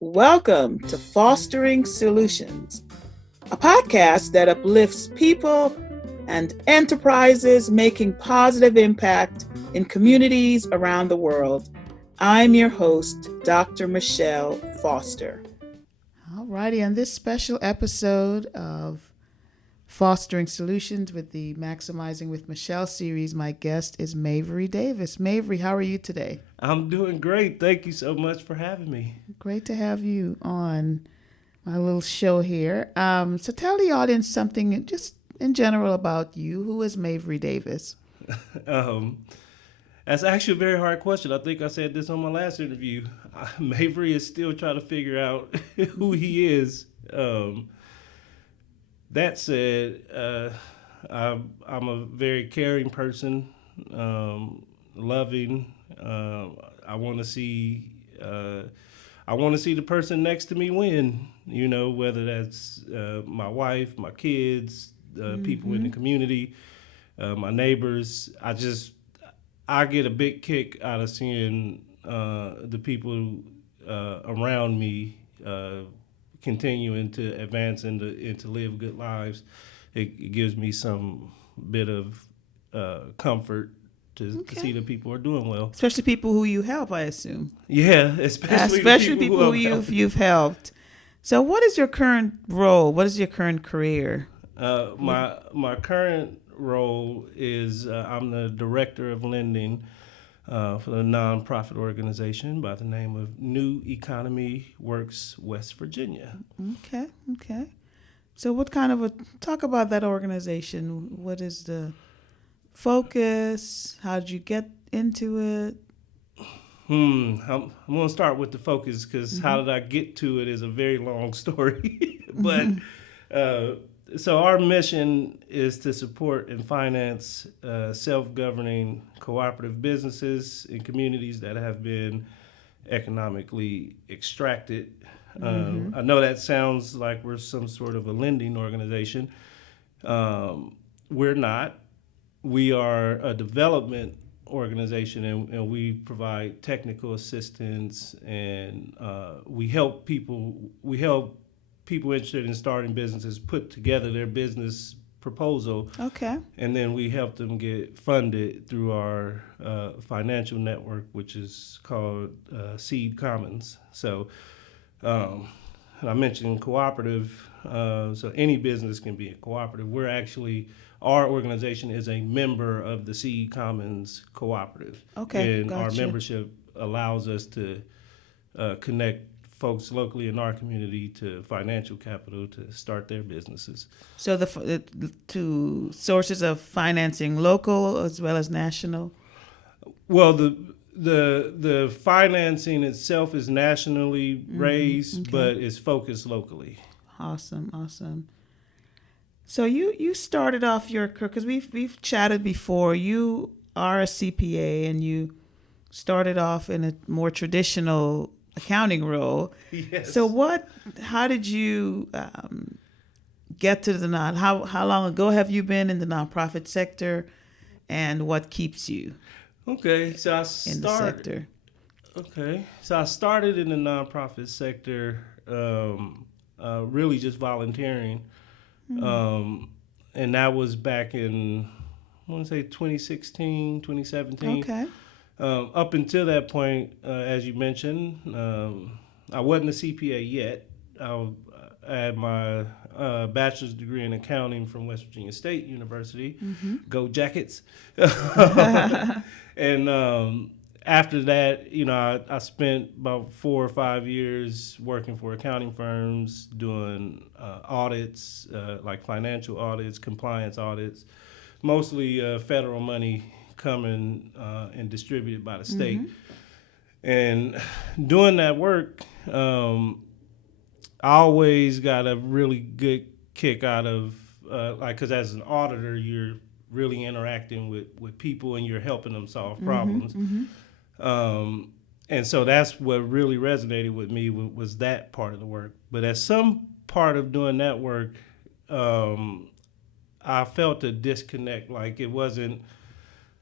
Welcome to Fostering Solutions, a podcast that uplifts people and enterprises making positive impact in communities around the world. I'm your host, Dr. Michelle Foster. All righty, on this special episode of Fostering Solutions with the Maximizing with Michelle series, my guest is Mavery Davis. Mavery, how are you today? I'm doing great. Thank you so much for having me. Great to have you on my little show here. So tell the audience something just in general about you. Who is Mavery Davis? That's actually a very hard question. I think I said this on my last interview. Mavery is still trying to figure out who he is. That said, I'm a very caring person, loving. I want to see the person next to me win. You know, whether that's my wife, my kids, people in the community, my neighbors. I get a big kick out of seeing the people around me continuing to advance and to live good lives. It gives me some bit of comfort to see that people are doing well. Especially people who you help, I assume. Yeah, especially people who you've helped. So what is your current role? What is your current career? My current role is I'm the director of lending for a nonprofit organization by the name of New Economy Works West Virginia. Okay. So what kind of talk about that organization? What is the focus? How did you get into it? I'm going to start with the focus because how did I get to it is a very long story. But so our mission is to support and finance self-governing cooperative businesses in communities that have been economically extracted. I know that sounds like we're some sort of a lending organization. We're not. We are a development organization, and we provide technical assistance, and we help people interested in starting businesses put together their business proposal. Okay. And then we help them get funded through our financial network, which is called Seed Commons. So, and I mentioned cooperative, so any business can be a cooperative. Our organization is a member of the Seed Commons Cooperative. Okay, and gotcha. Our membership allows us to connect folks locally in our community to financial capital to start their businesses. So the two sources of financing, local as well as national? Well, the financing itself is nationally raised, but it's focused locally. Awesome. So you started off your career, because we've chatted before. You are a CPA and you started off in a more traditional accounting role. Yes. So how did you get to the how long ago have you been in the nonprofit sector, and what keeps you Okay, so I in the sector? Okay, so I started in the nonprofit sector, really just volunteering, and that was back in, I want to say 2016, 2017. Okay. Up until that point, as you mentioned, I wasn't a CPA yet. I had my bachelor's degree in accounting from West Virginia State University. Go Jackets! And after that, I spent about 4 or 5 years working for accounting firms, doing audits, like financial audits, compliance audits, mostly federal money coming and distributed by the state. And doing that work, I always got a really good kick out of, because as an auditor, you're really interacting with people and you're helping them solve problems. And so that's what really resonated with me was that part of the work. But at some part of doing that work, I felt a disconnect. Like it wasn't,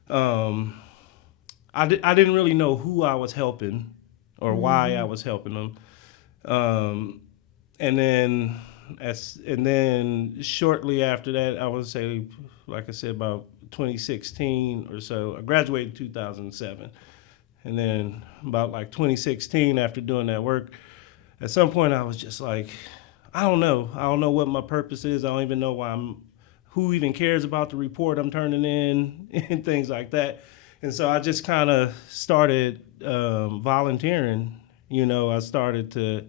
I didn't really know who I was helping or why I was helping them. And then shortly after that, I would say, like I said, about 2016 or so, I graduated in 2007. And then about like 2016, after doing that work, at some point I was just like, I don't know what my purpose is. I don't even know who even cares about the report I'm turning in and things like that. And so I just kind of started volunteering. I started to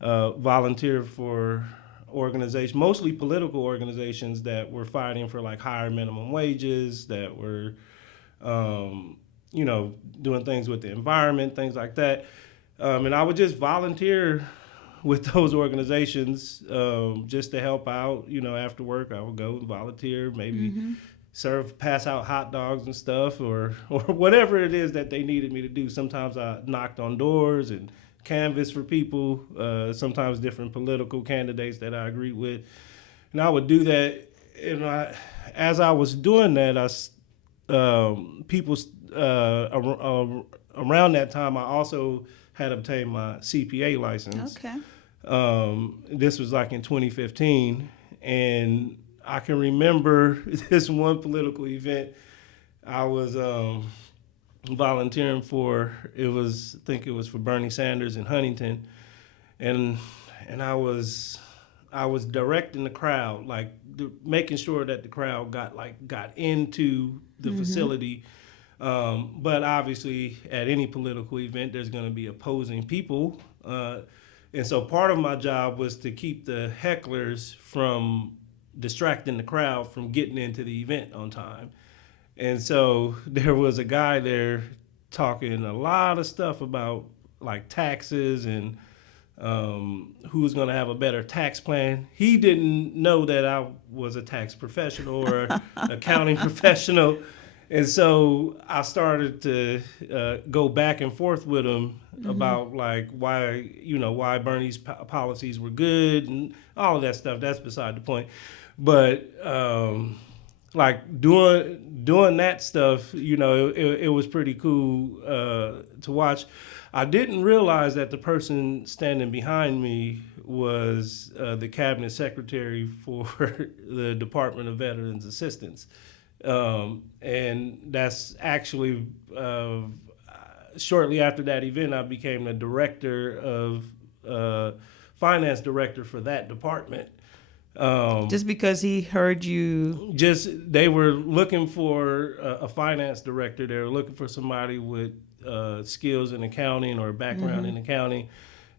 volunteer for organizations, mostly political organizations that were fighting for like higher minimum wages, that were, doing things with the environment, things like that. And I would just volunteer with those organizations just to help out. After work, I would go and volunteer, maybe pass out hot dogs and stuff, or whatever it is that they needed me to do. Sometimes I knocked on doors and canvassed for people, sometimes different political candidates that I agreed with. And I would do that. And as I was doing that, around that time, I also had obtained my CPA license. Okay. This was like in 2015, and I can remember this one political event I was volunteering for. I think it was for Bernie Sanders in Huntington, and I was directing the crowd, like making sure that the crowd got into the facility. But obviously, at any political event, there's going to be opposing people. And so part of my job was to keep the hecklers from distracting the crowd from getting into the event on time. And so there was a guy there talking a lot of stuff about like taxes and who's going to have a better tax plan. He didn't know that I was a tax professional or accounting professional. And so I started to go back and forth with him about like why Bernie's policies were good and all of that stuff. That's beside the point. But like doing that stuff, it was pretty cool to watch. I didn't realize that the person standing behind me was the cabinet secretary for the Department of Veterans Assistance. And that's actually shortly after that event, I became the director of finance director for that department. Just because he heard you. They were looking for a finance director. They were looking for somebody with skills in accounting or a background in accounting.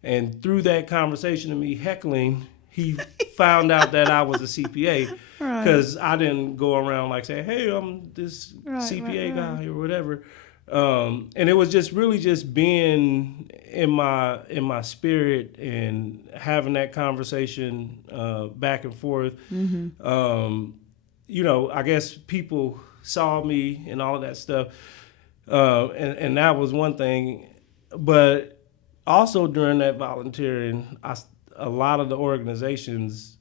And through that conversation of me heckling, he found out that I was a CPA, because I didn't go around like saying, hey, I'm this CPA guy or whatever. And it was just really just being in my spirit and having that conversation back and forth. I guess people saw me and all of that stuff. And that was one thing. But also during that volunteering, a lot of the organizations,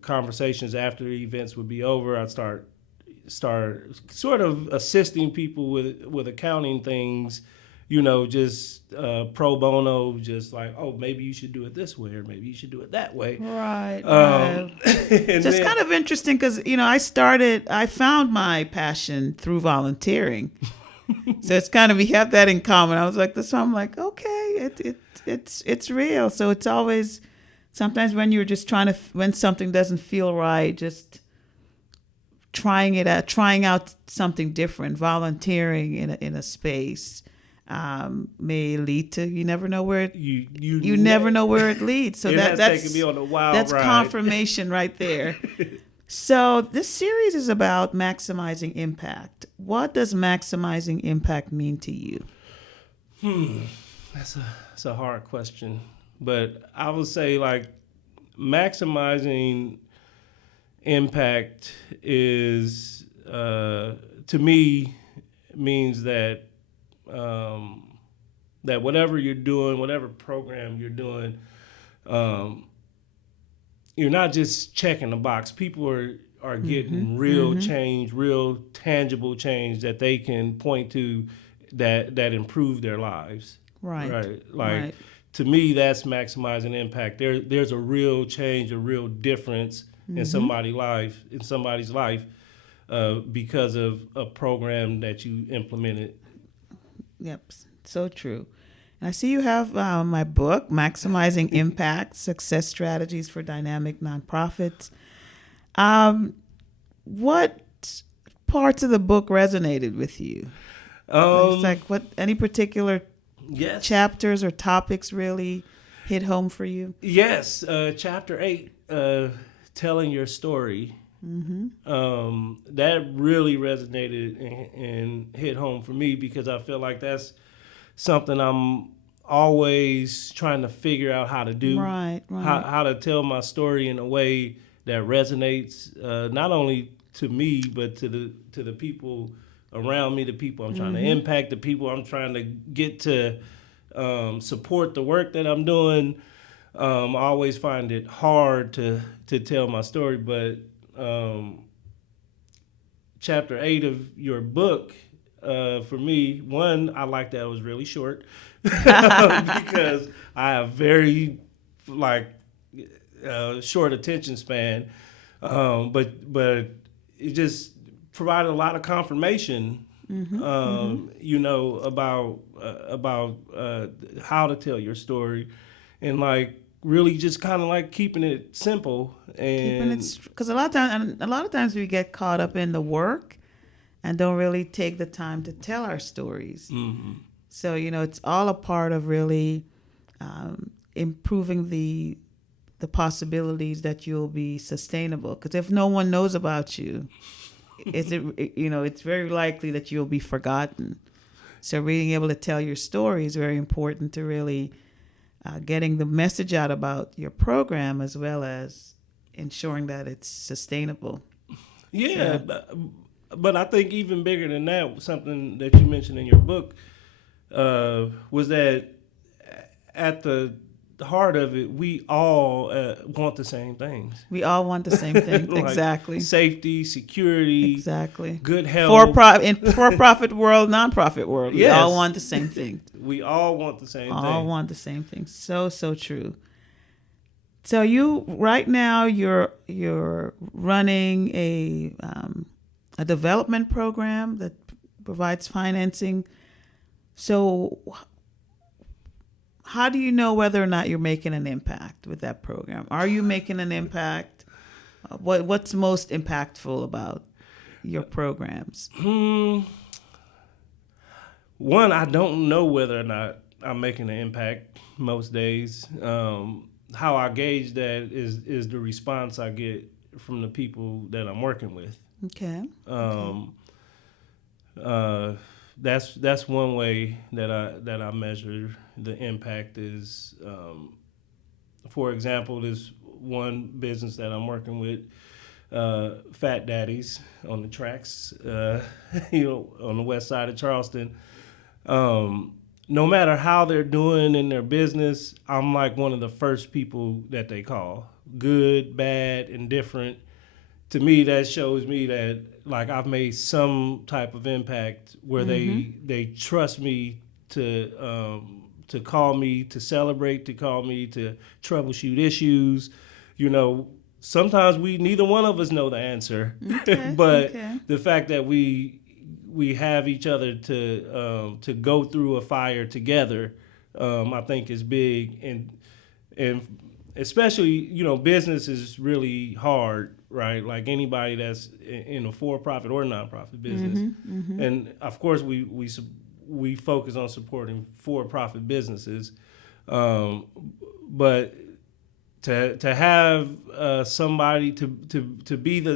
conversations after the events would be over, I'd start sort of assisting people with accounting things, just pro bono, just like, oh, maybe you should do it this way or maybe you should do it that way. Right. So it's kind of interesting because, I found my passion through volunteering. So it's kind of, we have that in common. I was like, so I'm like, okay, it's real. So it's always, sometimes when you're just when something doesn't feel right, just trying out something different, volunteering in a space may lead to, you never know where you never know where it leads. So that's taken me on a wild ride. Confirmation right there. So this series is about maximizing impact. What does maximizing impact mean to you? That's a hard question, but I would say like maximizing impact is to me means that that whatever you're doing, whatever program you're doing, you're not just checking the box. People are getting real change, real tangible change that they can point to that improve their lives. Right. Like to me, that's maximizing impact. There's a real change, a real difference in somebody's life because of a program that you implemented. Yep, so true. And I see you have my book, Maximizing Impact, Success Strategies for Dynamic Nonprofits. What parts of the book resonated with you? It's like any particular Yes. chapters or topics really hit home for you? Yes. Chapter 8, telling your story. That really resonated and hit home for me because I feel like that's something I'm always trying to figure out how to do. Right. How to tell my story in a way that resonates not only to me but to the people around me, the people I'm trying to impact, the people I'm trying to get to support the work that I'm doing. I always find it hard to tell my story, but chapter 8 of your book, for me, one, I like that it was really short because I have very short attention span, but it just provided a lot of confirmation, about how to tell your story, and really just kind of keeping it simple Because a lot of times we get caught up in the work and don't really take the time to tell our stories. So it's all a part of really improving the possibilities that you'll be sustainable. Because if no one knows about you, it's very likely that you'll be forgotten. So being able to tell your story is very important to really getting the message out about your program as well as ensuring that it's sustainable. Yeah, but I think even bigger than that, something that you mentioned in your book was that at the heart of it, we all want the same things. We all want the same thing. Exactly. Safety, security, exactly, good health. For-profit world, nonprofit world, we all want the same thing. We all want the same thing. All want the same thing. So true. So you right now you're running a development program that provides financing. So how do you know whether or not you're making an impact with that program? Are you making an impact? What's most impactful about your programs? One, I don't know whether or not I'm making an impact most days. How I gauge that is the response I get from the people that I'm working with. Okay. That's one way that I measure the impact is, for example, this one business that I'm working with, Fat Daddies on the tracks, on the west side of Charleston. No matter how they're doing in their business, I'm one of the first people that they call. Good, bad, indifferent. To me, that shows me that I've made some type of impact where they trust me to call me to celebrate, to call me to troubleshoot issues. Sometimes neither one of us know the answer, but the fact that we have each other to go through a fire together, I think is big, and especially business is really hard, right? Like anybody that's in a for-profit or nonprofit business, and of course we focus on supporting for-profit businesses, but to have somebody to be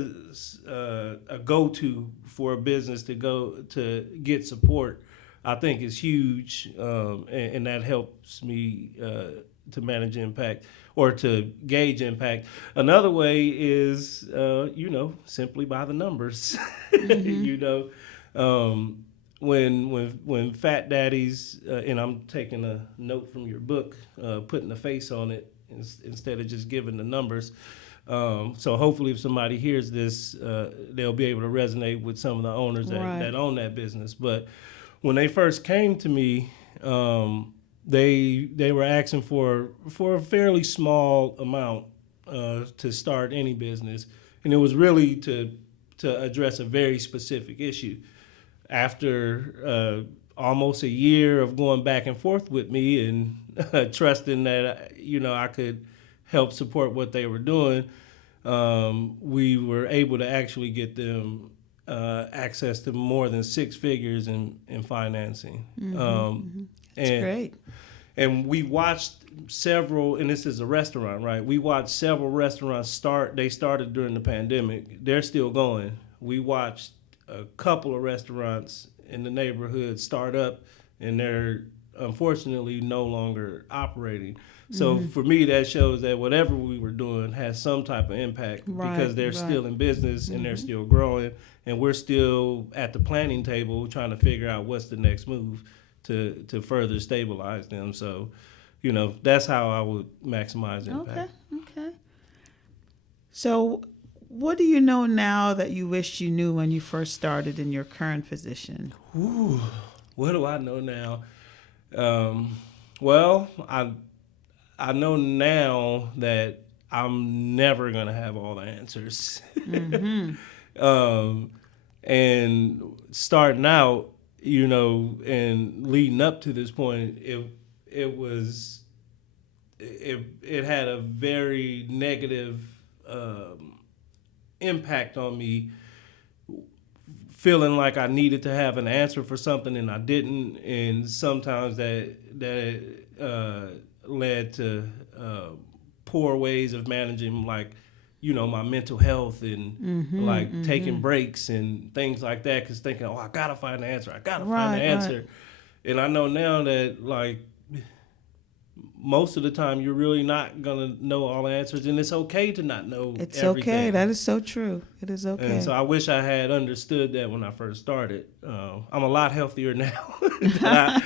a go-to for a business to get support, I think is huge, and that helps me to manage impact or to gauge impact. Another way is simply by the numbers. When Fat Daddies, and I'm taking a note from your book, putting a face on it instead of just giving the numbers. So hopefully if somebody hears this, they'll be able to resonate with some of the owners that own that business. But when they first came to me, they were asking for a fairly small amount to start any business, and it was really to address a very specific issue. After almost a year of going back and forth with me and trusting that I could help support what they were doing, we were able to actually get them access to more than six figures in financing. That's great. And we watched several, and this is a restaurant, right? We watched several restaurants start. They started during the pandemic. They're still going. We watched a couple of restaurants in the neighborhood start up, and they're unfortunately no longer operating. So for me, that shows that whatever we were doing has some type of impact, because they're still in business and they're still growing, and we're still at the planning table trying to figure out what's the next move to further stabilize them. So, that's how I would maximize impact. Okay. So what do you know now that you wish you knew when you first started in your current position? Ooh, what do I know now? Well, I know now that I'm never going to have all the answers. And starting out, and leading up to this point, it had a very negative impact on me, feeling like I needed to have an answer for something and I didn't, and sometimes that led to poor ways of managing, like, my mental health and taking breaks and things like that, because thinking, I gotta find the answer. Find the answer. And I know now that, like, most of the time you're really not gonna know all the answers, and it's okay to not know everything. It's okay. That is so true. It is okay. And so I wish I had understood that when I first started. I'm a lot healthier now. I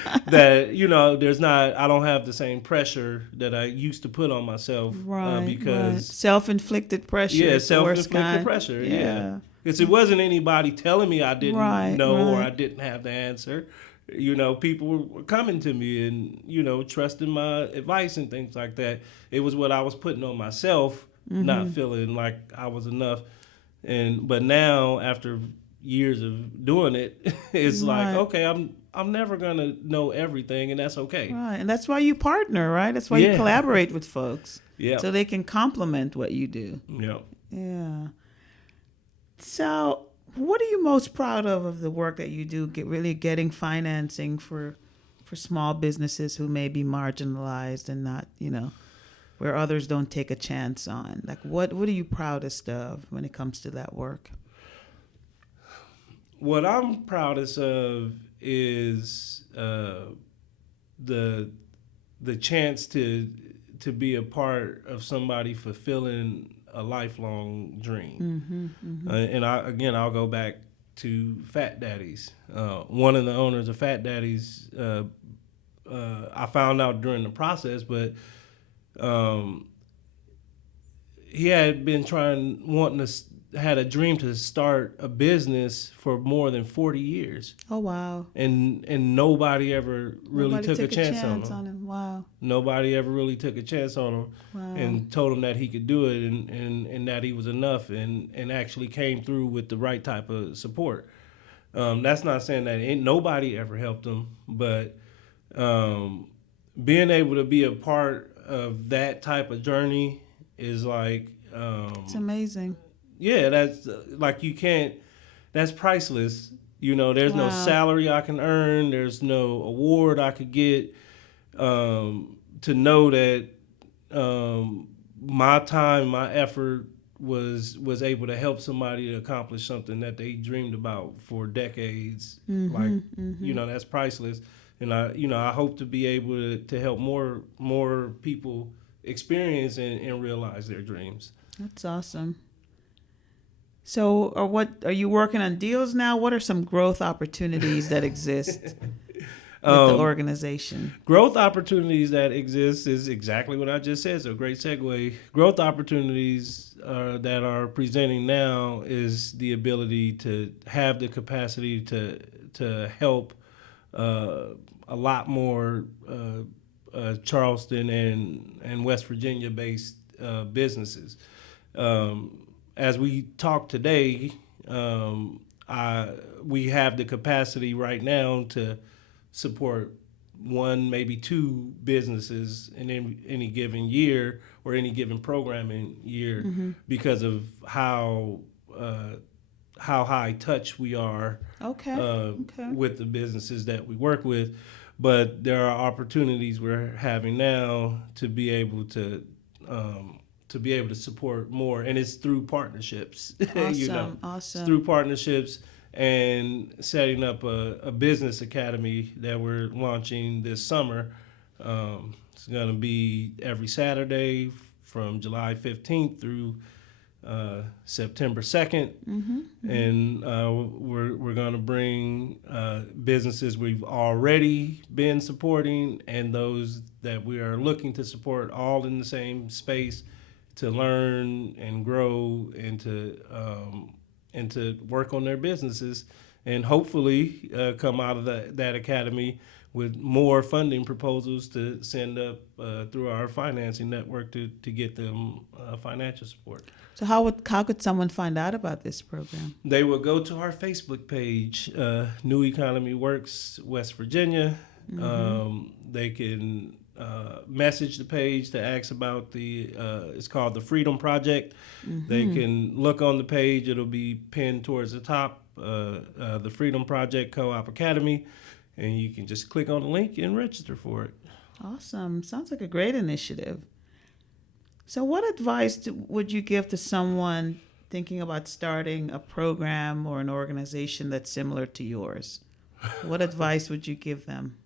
don't have the same pressure that I used to put on myself. Because self-inflicted pressure. Yeah, self-inflicted pressure. Yeah. Because it wasn't anybody telling me I didn't know or I didn't have the answer. People were coming to me and, trusting my advice and things like that. It was what I was putting on myself, not feeling like I was enough. But now, after years of doing it, it's like, okay, I'm never gonna know everything, and that's okay. Right, and that's why you partner, right? That's why you collaborate with folks. Yeah. So they can complement what you do. Yeah. Yeah. So, what are you most proud of the work that you do, getting financing for small businesses who may be marginalized and not, where others don't take a chance on? Like, what are you proudest of when it comes to that work? What I'm proudest of is the chance to be a part of somebody fulfilling a lifelong dream. And I'll go back to Fat Daddies. One of the owners of Fat Daddies, I found out during the process, but he had been had a dream to start a business for more than 40 years. Oh, wow. And nobody ever really took a chance on him. Wow. Nobody ever really took a chance on him. Wow. And told him that he could do it and that he was enough, and actually came through with the right type of support. That's not saying that nobody ever helped him, but being able to be a part of that type of journey is like... it's amazing. Yeah, that's that's priceless. There's no salary I can earn. There's no award I could get. To know that my time, my effort was able to help somebody to accomplish something that they dreamed about for decades. That's priceless. And I hope to be able to help more people experience and realize their dreams. That's awesome. So, are you working on deals now? What are some growth opportunities that exist with the organization? Growth opportunities that exist is exactly what I just said. So, great segue. Growth opportunities that are presenting now is the ability to have the capacity to help a lot more Charleston and West Virginia based businesses. As we talk today, we have the capacity right now to support one, maybe two businesses in any given year or any given programming year because of how high touch we are with the businesses that we work with. But there are opportunities we're having now to be able to support more, and it's through partnerships. Awesome. It's through partnerships and setting up a business academy that we're launching this summer. It's going to be every Saturday from July 15th through September 2nd. And we're going to bring businesses we've already been supporting and those that we are looking to support, all in the same space, to learn and grow and to work on their businesses, and hopefully come out of that academy with more funding proposals to send up through our financing network to get them financial support. So how could someone find out about this program? They will go to our Facebook page, New Economy Works West Virginia. They can message the page to ask about it's called the Freedom Project. They can look on the page. It'll be pinned towards the top, the Freedom Project Co-op Academy, and you can just click on the link and register for it. Awesome. Sounds like a great initiative. So what advice would you give to someone thinking about starting a program or an organization that's similar to yours? What advice would you give them?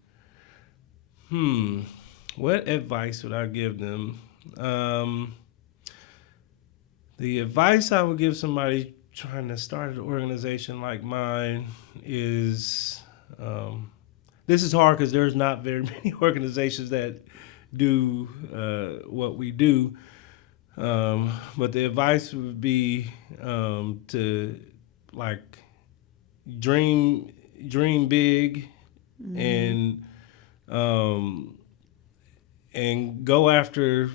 What advice would I give them? The advice I would give somebody trying to start an organization like mine is, this is hard because there's not very many organizations that do what we do. But the advice would be to dream big and go after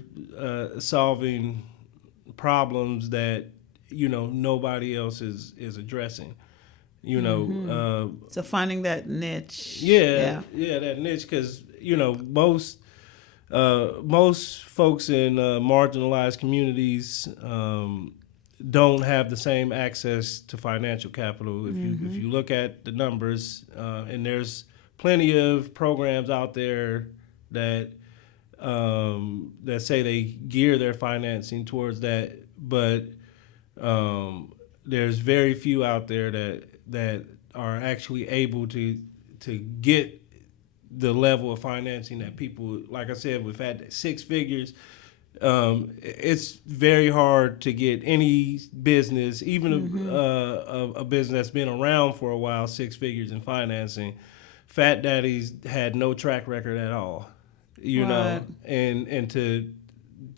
solving problems that nobody else is addressing. So finding that niche. Yeah, that niche, because most folks in marginalized communities don't have the same access to financial capital. If you look at the numbers, and there's plenty of programs out there that say they gear their financing towards that, but there's very few out there that are actually able to get the level of financing that people, like I said, we've had 6 figures. It's very hard to get any business, even a business that's been around for a while, 6 figures in financing. Fat Daddy's had no track record at all, know, and to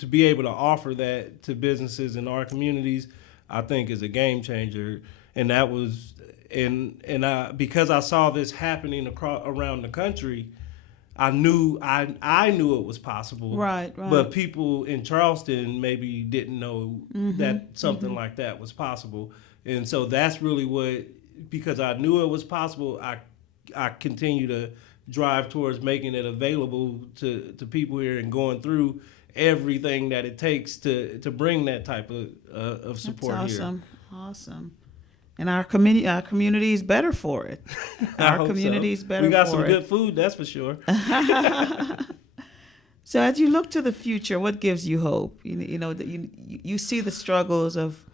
be able to offer that to businesses in our communities, I think is a game changer. And that was, because I saw this happening around the country, I knew it was possible. Right. But people in Charleston maybe didn't know that something like that was possible. And so that's really because I knew it was possible, I continue to drive towards making it available to people here and going through everything that it takes to bring that type of support. That's awesome. Here. Awesome. And our community is better for it. Our community is better for it. We got some good food, that's for sure. So as you look to the future, what gives you hope? You see the struggles of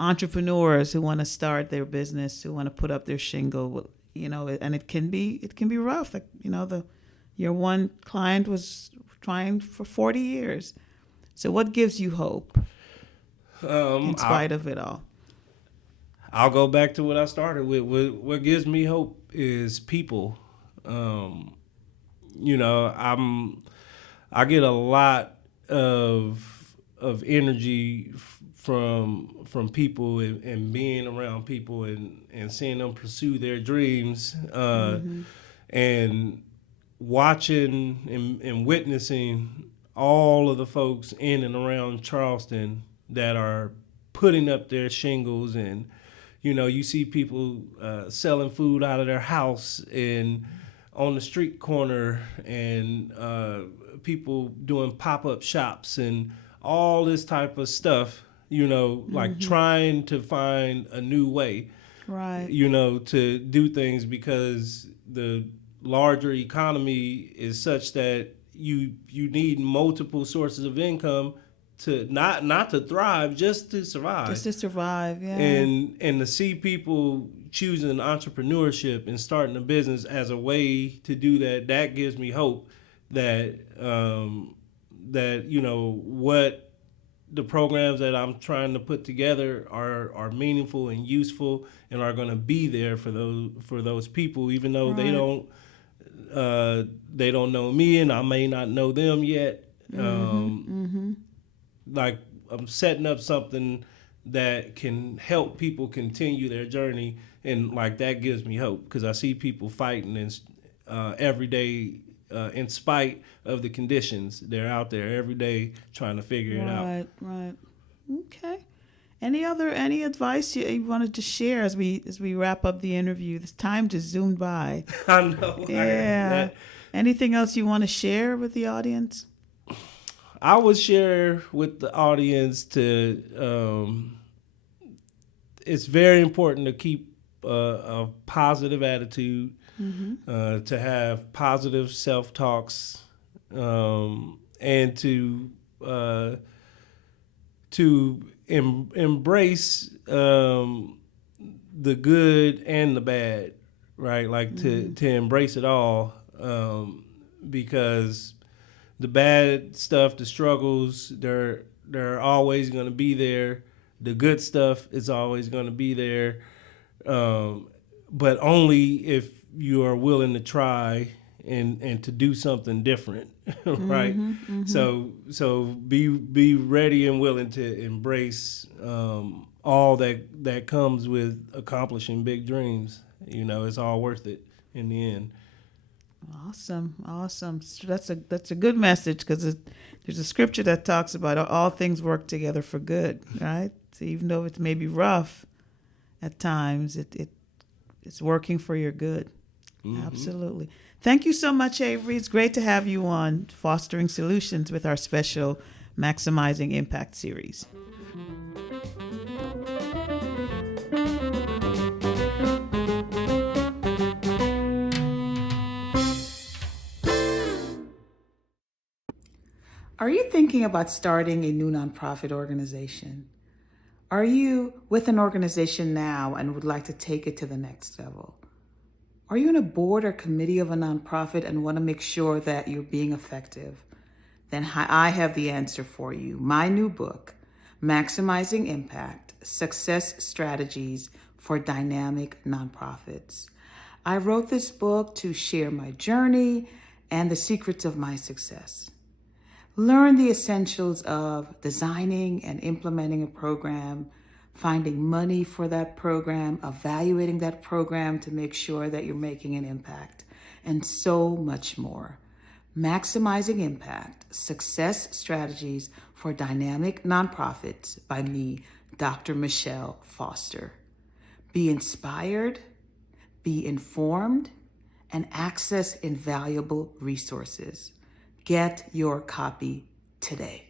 entrepreneurs who want to start their business, who want to put up their shingle, and it can be rough. Like, your one client was trying for 40 years. So what gives you hope in spite of it all? I'll go back to what I started with. What gives me hope is people. I get a lot of energy from people and being around people and seeing them pursue their dreams. And watching and witnessing all of the folks in and around Charleston that are putting up their shingles, and you see people selling food out of their house and on the street corner, and people doing pop-up shops and all this type of stuff, like trying to find a new way, Right. To do things, because the larger economy is such that you need multiple sources of income to not to thrive, just to survive. Just to survive, yeah. And to see people choosing entrepreneurship and starting a business as a way to do that gives me hope that what the programs that I'm trying to put together are meaningful and useful and are going to be there for those people, even though they don't know me and I may not know them yet. Like, I'm setting up something that can help people continue their journey, and like that gives me hope, because I see people fighting every day, in spite of the conditions. They're out there every day trying to figure it out. Right. Okay. Any advice you wanted to share as we wrap up the interview? This time just zoomed by. I know. Yeah. Anything else you want to share with the audience? I would share with the audience it's very important to keep a positive attitude, to have positive self-talks, and to embrace the good and the bad, right? Like to embrace it all, because the bad stuff, the struggles, they're always going to be there. The good stuff is always going to be there, but only if you are willing to try and to do something different, right? So be ready and willing to embrace all that comes with accomplishing big dreams. It's all worth it in the end. Awesome. That's a good message, because there's a scripture that talks about all things work together for good, right? So even though it may be rough at times, it's working for your good. Absolutely. Thank you so much, Avery. It's great to have you on Fostering Solutions with our special Maximizing Impact series. Are you thinking about starting a new nonprofit organization? Are you with an organization now and would like to take it to the next level? Are you on a board or committee of a nonprofit and want to make sure that you're being effective? Then I have the answer for you. My new book, Maximizing Impact: Success Strategies for Dynamic Nonprofits. I wrote this book to share my journey and the secrets of my success. Learn the essentials of designing and implementing a program, finding money for that program, evaluating that program to make sure that you're making an impact, and so much more. Maximizing Impact: Success Strategies for Dynamic Nonprofits by me, Dr. Michelle Foster. Be inspired, be informed, and access invaluable resources. Get your copy today.